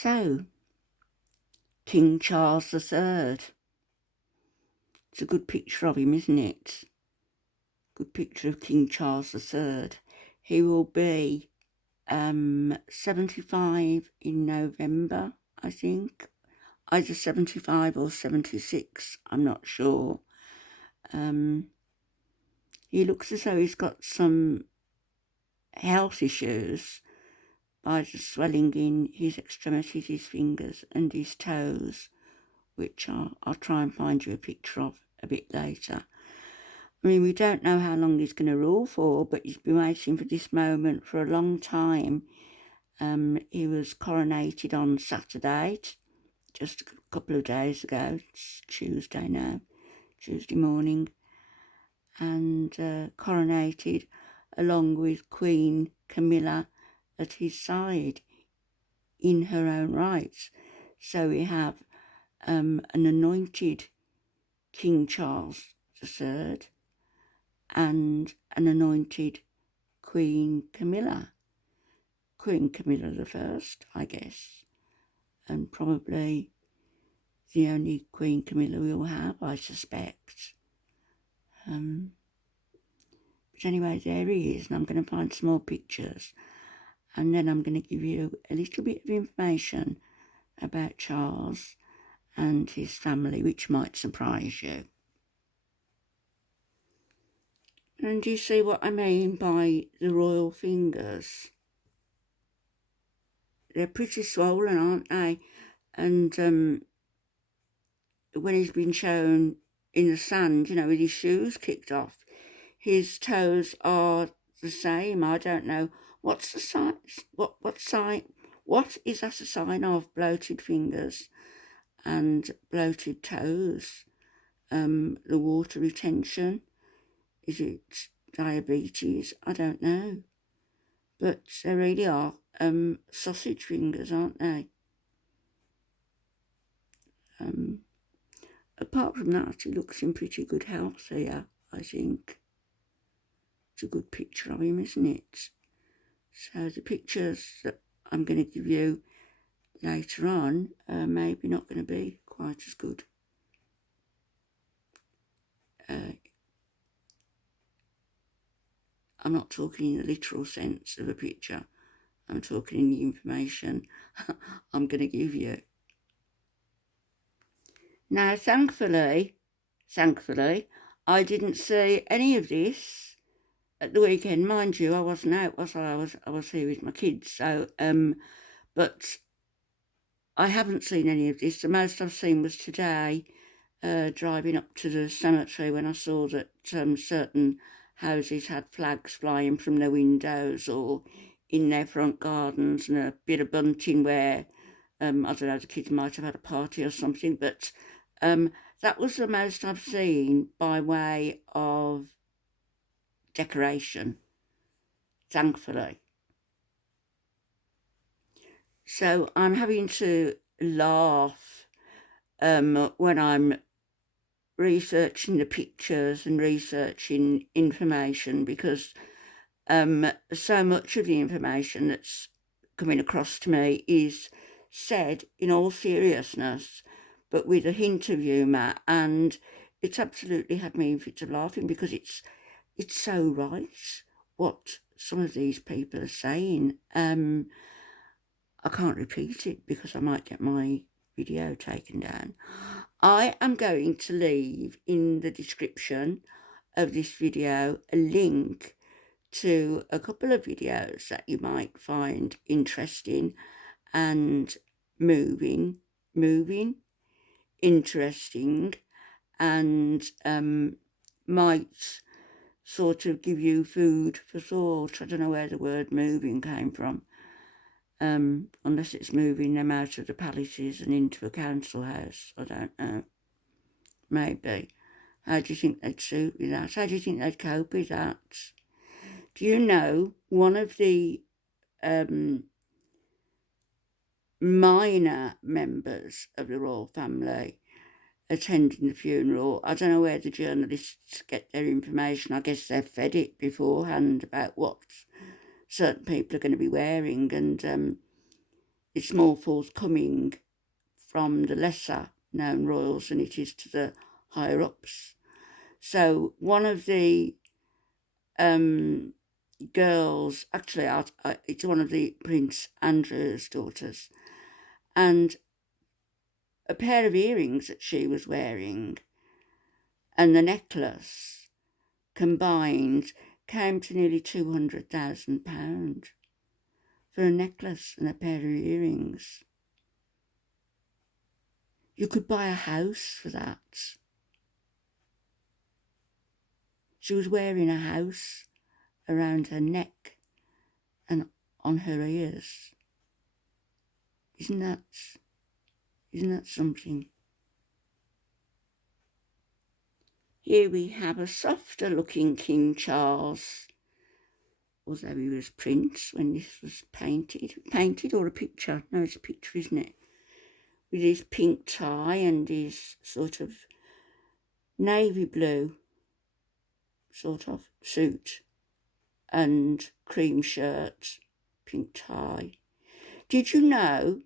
So, King Charles III. It's a good picture of him, isn't it? Good picture of King Charles III. He will be 75 in November, I think. Either 75 or 76, I'm not sure. He looks as though he's got some health issues by the swelling in his extremities, his fingers and his toes, which I'll try and find you a picture of a bit later. I mean, we don't know how long he's going to rule for, but he's been waiting for this moment for a long time. He was coronated on Saturday, just a couple of days ago. It's Tuesday now, Tuesday morning, and coronated along with Queen Camilla at his side in her own right. So we have an anointed King Charles III and an anointed Queen Camilla. Queen Camilla the First, I guess, and probably the only Queen Camilla we'll have, I suspect. But anyway, there he is, and I'm going to find some more pictures, and then I'm going to give you a little bit of information about Charles and his family, which might surprise you. And you see what I mean by the royal fingers? They're pretty swollen, aren't they? And when he's been shown in the sand, with his shoes kicked off, his toes are the same. I don't know. What's the sign? What is that a sign of? Bloated fingers and bloated toes. The water retention. Is it diabetes? I don't know. But they really are sausage fingers, aren't they? Apart from that, he looks in pretty good health here, I think. It's a good picture of him, isn't it? So the pictures that I'm going to give you later on are maybe not going to be quite as good. I'm not talking in the literal sense of a picture. I'm talking in the information I'm going to give you. Now, thankfully, I didn't see any of this at the weekend. Mind you, I wasn't out, was I? I was here with my kids. So, but I haven't seen any of this. The most I've seen was today, driving up to the cemetery when I saw that certain houses had flags flying from their windows or in their front gardens, and a bit of bunting where, I don't know, the kids might have had a party or something, but that was the most I've seen by way of decoration, thankfully. So I'm having to laugh when I'm researching the pictures and researching information, because so much of the information that's coming across to me is said in all seriousness, but with a hint of humour, and it's absolutely had me in fits of laughing, because it's so right what some of these people are saying. I can't repeat it because I might get my video taken down. I am going to leave in the description of this video a link to a couple of videos that you might find interesting and moving, interesting, and might sort of give you food for thought. I don't know where the word moving came from, unless it's moving them out of the palaces and into a council house. I don't know. Maybe. How do you think they'd suit with that? How do you think they'd cope with that? Do you know one of the minor members of the royal family attending the funeral? I don't know where the journalists get their information. I guess they've fed it beforehand about what certain people are going to be wearing, and it's more forthcoming from the lesser known royals than it is to the higher ups. So one of the girls, actually it's one of the Prince Andrew's daughters, and a pair of earrings that she was wearing and the necklace combined came to nearly £200,000 for a necklace and a pair of earrings. You could buy a house for that. She was wearing a house around her neck and on her ears. Isn't that something? Here we have a softer looking King Charles, although he was Prince when this was painted. Painted or a picture? No, it's a picture, isn't it? With his pink tie and his sort of navy blue sort of suit and cream shirt, pink tie. Did you know,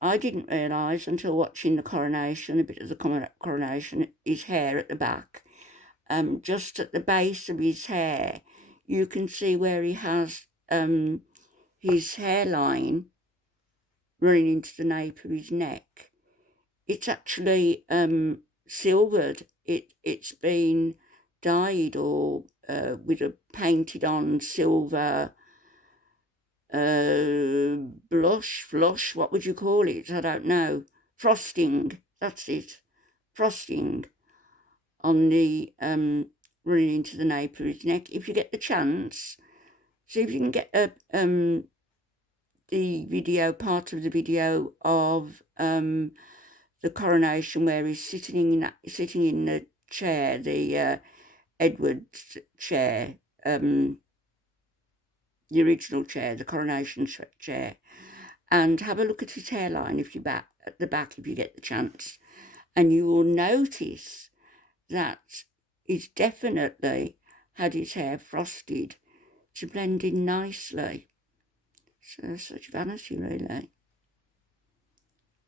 I didn't realise until watching the coronation, a bit of the coronation, his hair at the back, just at the base of his hair, you can see where he has his hairline running into the nape of his neck. It's actually silvered. It's been dyed or with a painted on silver flush, what would you call it? I don't know. Frosting, that's it. Frosting on the running into the nape of his neck. If you get the chance, see if you can get the video, part of the video of the coronation where he's sitting in the chair, the Edward's chair, the original chair, the coronation chair, and have a look at his hairline at the back if you get the chance, and you will notice that he's definitely had his hair frosted to blend in nicely. So such vanity, really.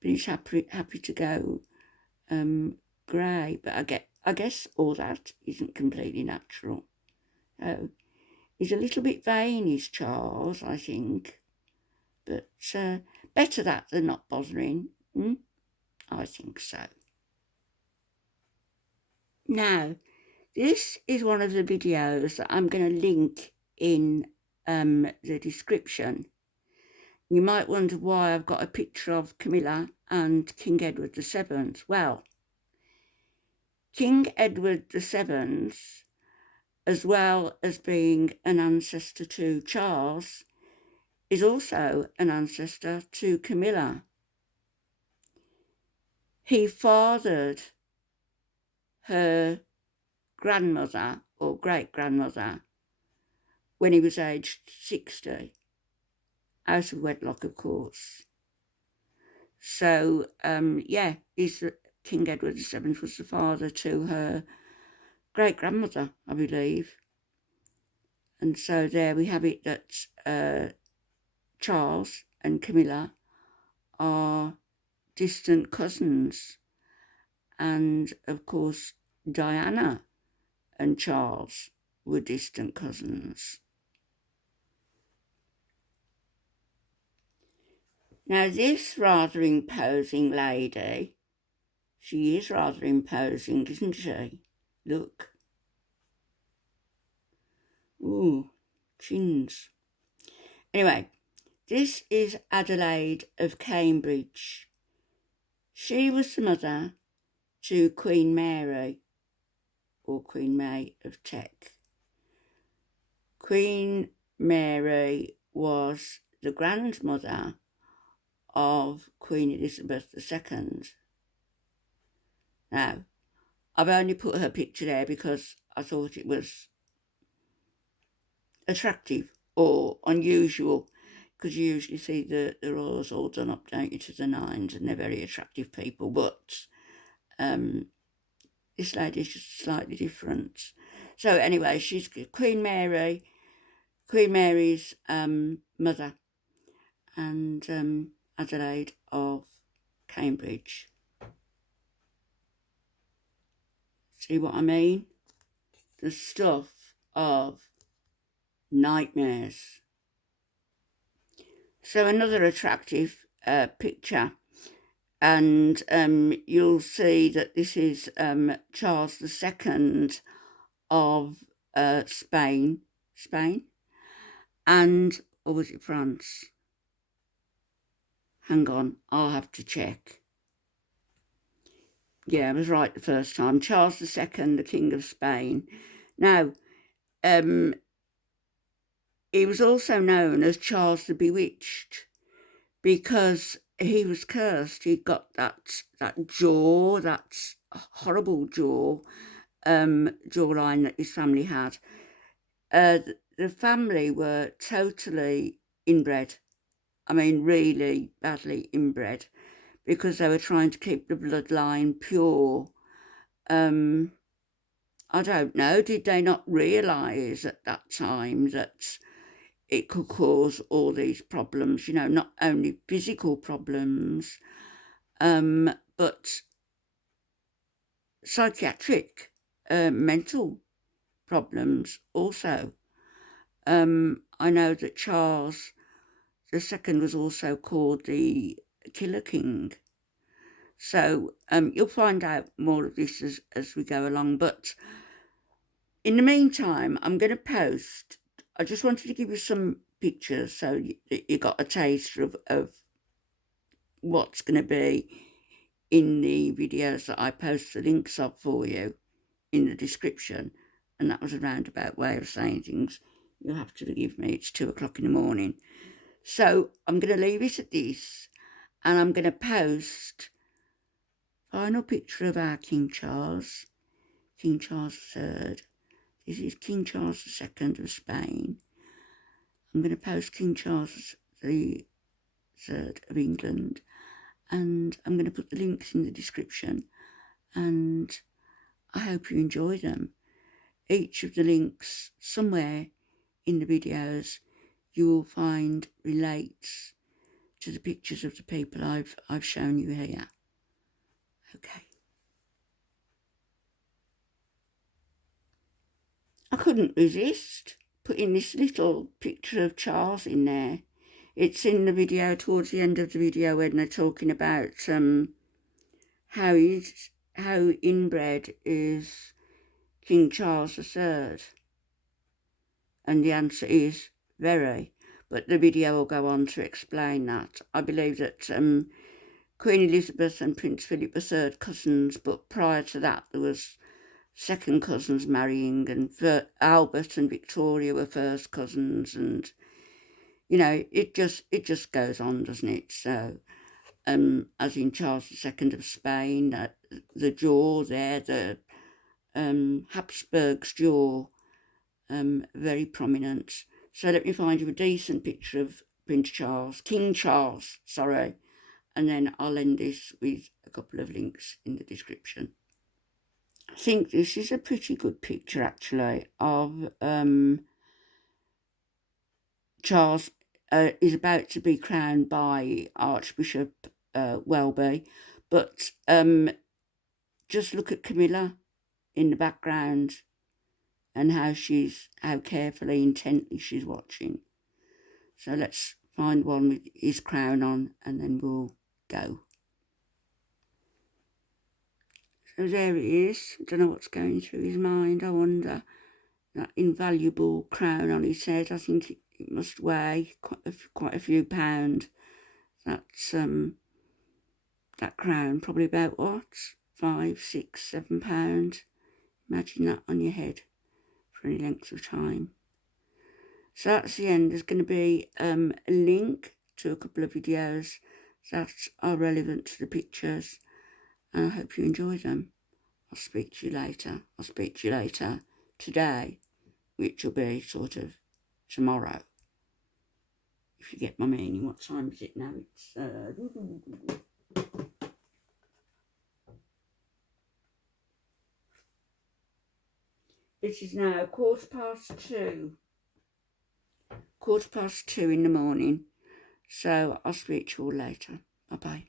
But he's happy to go grey. But I guess all that isn't completely natural. He's a little bit vain, is Charles, I think. But better that than not bothering. I think so. Now, this is one of the videos that I'm going to link in the description. You might wonder why I've got a picture of Camilla and King Edward VII. Well, King Edward VII, as well as being an ancestor to Charles, is also an ancestor to Camilla. He fathered her grandmother or great-grandmother when he was aged 60, out of wedlock, of course. So, King Edward VII was the father to her great-grandmother, I believe. And so there we have it that Charles and Camilla are distant cousins. And, of course, Diana and Charles were distant cousins. Now, this rather imposing lady, she is rather imposing, isn't she? Look. Ooh, chins. Anyway, this is Adelaide of Cambridge. She was the mother to Queen Mary, or Queen May of Teck. Queen Mary was the grandmother of Queen Elizabeth II. Now, I've only put her picture there because I thought it was attractive or unusual, because you usually see the royals all done up, don't you, to the nines, and they're very attractive people, but this lady's just slightly different. So anyway, she's Queen Mary's mother, and Adelaide of Cambridge. See what I mean? The stuff of nightmares. So another attractive picture, and you'll see that this is Charles II of Spain, and, or was it France? Hang on, I'll have to check. Yeah, I was right the first time. Charles II, the King of Spain. Now, he was also known as Charles the Bewitched because he was cursed. He'd got that jaw, that horrible jawline that his family had. The family were totally inbred. I mean, really badly inbred, because they were trying to keep the bloodline pure. I don't know, did they not realise at that time that it could cause all these problems, you know, not only physical problems, but psychiatric, mental problems also. I know that Charles II was also called the Killer King. So you'll find out more of this as we go along. But in the meantime, I'm going to post, I just wanted to give you some pictures so you got a taste of what's going to be in the videos that I post the links of for you in the description. And that was a roundabout way of saying things. You'll have to forgive me, it's 2 o'clock in the morning. So I'm going to leave it at this, and I'm going to post final picture of our King Charles III. This is King Charles II of Spain. I'm going to post King Charles III of England, and I'm going to put the links in the description, and I hope you enjoy them. Each of the links somewhere in the videos you will find relates to the pictures of the people I've shown you here. Okay. I couldn't resist putting this little picture of Charles in there. It's in the video, towards the end of the video, when they're talking about how inbred is King Charles III. And the answer is very. But the video will go on to explain that. I believe that Queen Elizabeth and Prince Philip were third cousins, but prior to that there was second cousins marrying, and Albert and Victoria were first cousins, and you know, it just goes on, doesn't it? So as in Charles II of Spain, the jaw there, the Habsburg's jaw, very prominent. So let me find you a decent picture of King Charles, sorry, and then I'll end this with a couple of links in the description. I think this is a pretty good picture, actually, of Charles is about to be crowned by Archbishop Welby, but just look at Camilla in the background and how carefully, intently she's watching. So let's find one with his crown on, and then we'll go. So there he is. I don't know what's going through his mind, I wonder. That invaluable crown on his head, I think it must weigh quite a few pounds. That's that crown, probably about what? 5, 6, 7 pounds. Imagine that on your head for any length of time. So that's the end. There's going to be a link to a couple of videos that are relevant to the pictures, and I hope you enjoy them. I'll speak to you later. I'll speak to you later today, which will be sort of tomorrow, if you get my meaning. What time is it now? It's it is now 2:15. 2:15 in the morning. So I'll speak to you all later. Bye-bye.